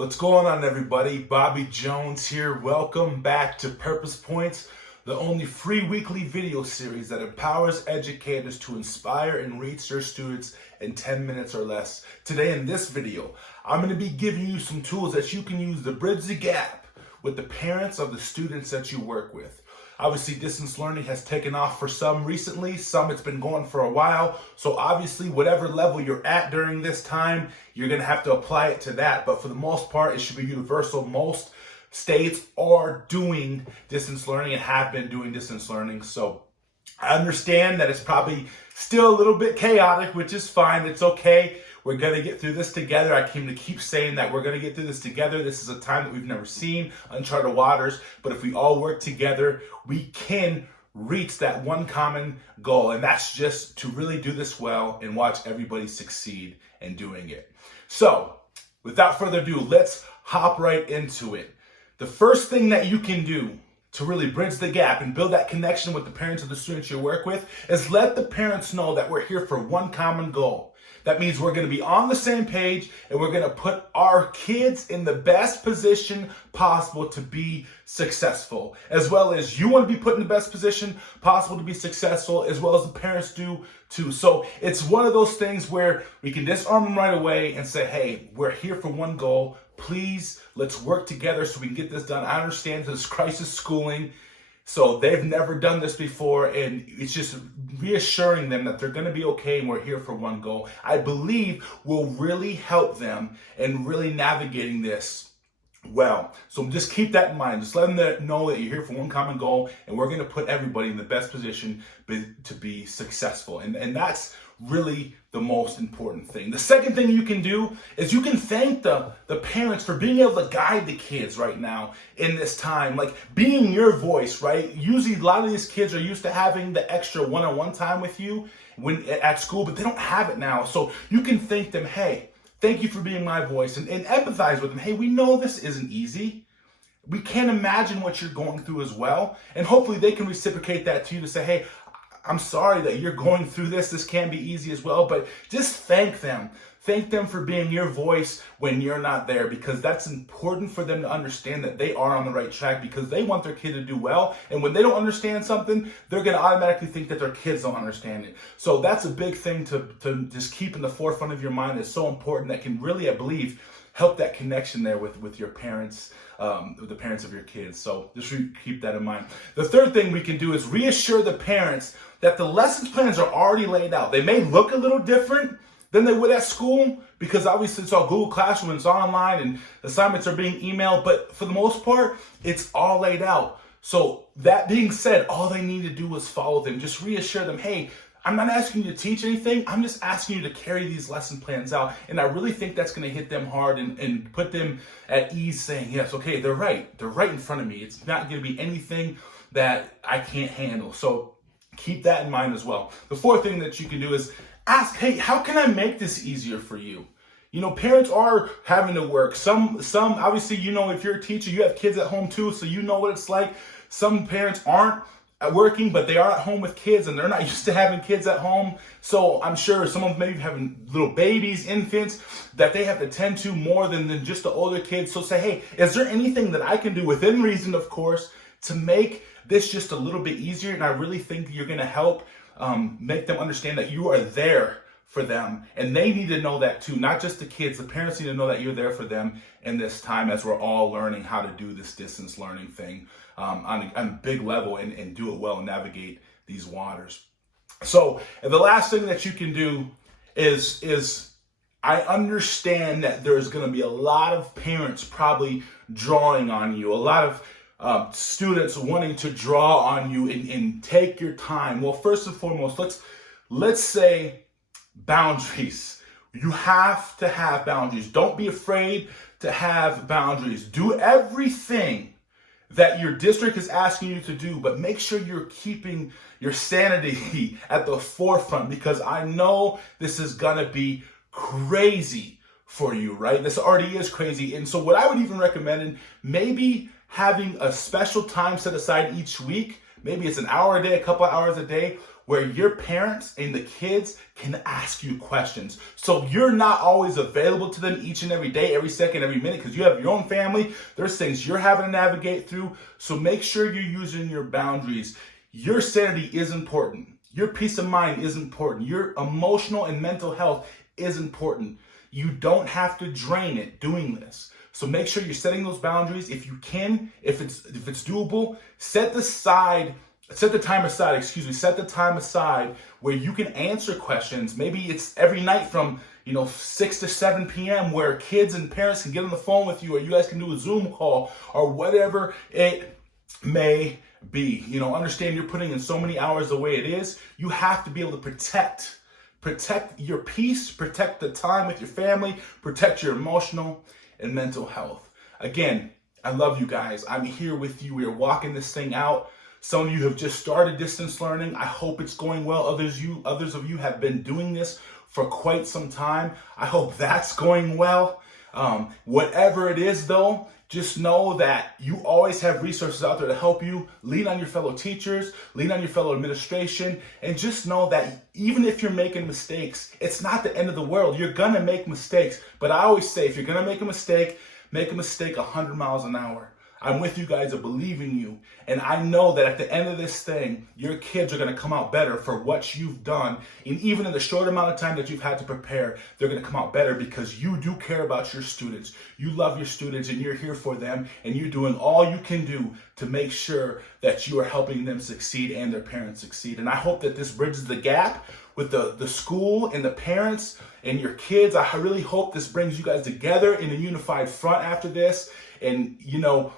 What's going on, everybody? Bobby Jones here. Welcome back to Purpose Points, the only free weekly video series that empowers educators to inspire and reach their students in 10 minutes or less. Today in this video, I'm going to be giving you some tools that you can use to bridge the gap with the parents of the students that you work with. Obviously, distance learning has taken off for some recently, some it's been going for a while. So obviously, whatever level you're at during this time, you're gonna have to apply it to that. But for the most part, it should be universal. Most states are doing distance learning and have been doing distance learning. So I understand that it's probably still a little bit chaotic, which is fine. It's okay. We're going to get through this together. I came to keep saying that we're going to get through this together. This is a time that we've never seen, uncharted waters. But if we all work together, we can reach that one common goal. And that's just to really do this well and watch everybody succeed in doing it. So without further ado, let's hop right into it. The first thing that you can do to really bridge the gap and build that connection with the parents of the students you work with is let the parents know that we're here for one common goal. That means we're going to be on the same page and we're going to put our kids in the best position possible to be successful, as well as you want to be put in the best position possible to be successful, as well as the parents do too. So it's one of those things where we can disarm them right away and say, hey, we're here for one goal. Please, let's work together so we can get this done. I understand this crisis schooling. So they've never done this before, and it's just reassuring them that they're going to be okay and we're here for one goal. I believe will really help them in really navigating this well. So just keep that in mind. Just let them know that you're here for one common goal, and we're going to put everybody in the best position to be successful. And that's really the most important thing. The second thing you can do is you can thank the parents for being able to guide the kids right now in this time, like being your voice, right? Usually a lot of these kids are used to having the extra one-on-one time with you when at school, but they don't have it now. So you can thank them, hey, thank you for being my voice, and empathize with them. Hey, we know this isn't easy. We can't imagine what you're going through as well. And hopefully they can reciprocate that to you to say, hey, I'm sorry that you're going through this. This can be easy as well, but just thank them. Thank them for being your voice when you're not there, because that's important for them to understand that they are on the right track, because they want their kid to do well. And when they don't understand something, they're going to automatically think that their kids don't understand it. So that's a big thing to just keep in the forefront of your mind. It's so important. That can really, I believe, help that connection there with your parents, with the parents of your kids. So just keep that in mind. The third thing we can do is reassure the parents that the lesson plans are already laid out. They may look a little different than they would at school, because obviously it's all Google Classroom, it's online, and assignments are being emailed, but for the most part, it's all laid out. So that being said, all they need to do is follow them. Just reassure them, hey, I'm not asking you to teach anything. I'm just asking you to carry these lesson plans out. And I really think that's going to hit them hard and put them at ease, saying, yes, okay, they're right. They're right in front of me. It's not going to be anything that I can't handle. So keep that in mind as well. The fourth thing that you can do is ask, hey, how can I make this easier for you? You know, parents are having to work. Some obviously, you know, if you're a teacher, you have kids at home too, so you know what it's like. Some parents aren't working, but they are at home with kids, and they're not used to having kids at home. So I'm sure some of them maybe having little babies, infants, that they have to tend to more than just the older kids. So say, hey, is there anything that I can do within reason, of course, to make this just a little bit easier? And I really think you're going to help make them understand that you are there for them. And they need to know that too, not just the kids. The parents need to know that you're there for them in this time as we're all learning how to do this distance learning thing on a big level and do it well and navigate these waters. So, and the last thing that you can do is I understand that there's going to be a lot of parents probably drawing on you, a lot of students wanting to draw on you and take your time. Well, first and foremost, let's say boundaries. You have to have boundaries. Don't be afraid to have boundaries. Do everything that your district is asking you to do, but make sure you're keeping your sanity at the forefront, because I know this is gonna be crazy for you, right? This already is crazy. And so what I would even recommend, maybe having a special time set aside each week. Maybe it's an hour a day, a couple of hours a day, where your parents and the kids can ask you questions. So you're not always available to them each and every day, every second, every minute, because you have your own family. There's things you're having to navigate through. So make sure you're using your boundaries. Your sanity is important. Your peace of mind is important. Your emotional and mental health is important. You don't have to drain it doing this. So make sure you're setting those boundaries. If you can, if it's doable, set the time aside where you can answer questions. Maybe it's every night from 6 to 7 p.m. where kids and parents can get on the phone with you, or you guys can do a Zoom call, or whatever it may be. Understand you're putting in so many hours the way it is. You have to be able to protect your peace, protect the time with your family, protect your emotional and mental health. Again, I love you guys. I'm here with you. We are walking this thing out. Some of you have just started distance learning. I hope it's going well. Others of you have been doing this for quite some time. I hope that's going well. Whatever it is though, just know that you always have resources out there to help you. Lean on your fellow teachers, lean on your fellow administration, and just know that even if you're making mistakes, it's not the end of the world. You're gonna make mistakes, but I always say if you're gonna make a mistake 100 miles an hour. I'm with you guys. I believe in you. And I know that at the end of this thing, your kids are going to come out better for what you've done. And even in the short amount of time that you've had to prepare, they're going to come out better because you do care about your students. You love your students and you're here for them. And you're doing all you can do to make sure that you are helping them succeed and their parents succeed. And I hope that this bridges the gap with the school and the parents and your kids. I really hope this brings you guys together in a unified front after this. And,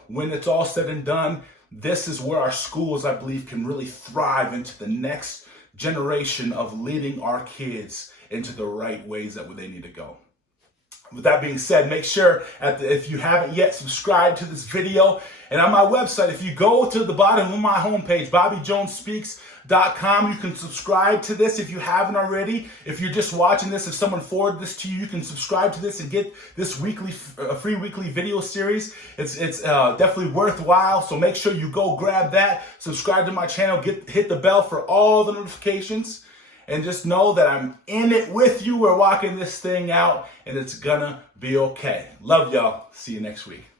when it's all said and done, this is where our schools, I believe, can really thrive into the next generation of leading our kids into the right ways that they need to go. With that being said, make sure if you haven't yet subscribed to this video, and on my website, if you go to the bottom of my homepage, BobbyJonesSpeaks.com, you can subscribe to this if you haven't already. If you're just watching this, if someone forwarded this to you, you can subscribe to this and get this free weekly video series. It's definitely worthwhile. So make sure you go grab that, subscribe to my channel, hit the bell for all the notifications. And just know that I'm in it with you. We're walking this thing out, and it's gonna be okay. Love y'all. See you next week.